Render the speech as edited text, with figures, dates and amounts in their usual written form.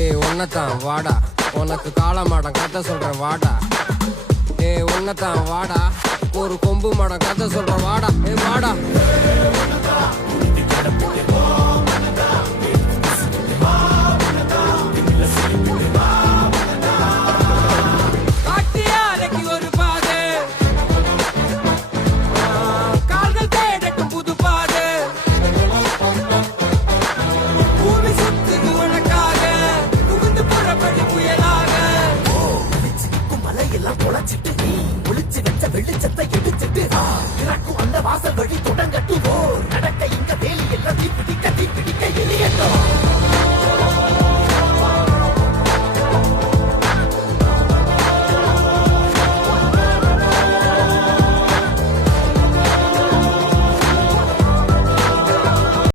ஏய் ஒன்னதான் வாடா, உனக்கு காளமாடம் கதை சொல்றேன் வாடா. ஏய் ஒன்னதான் வாடா, ஒரு கொம்பு மாடம் கதை சொல்றேன் வாடா. ஏய் வாடா.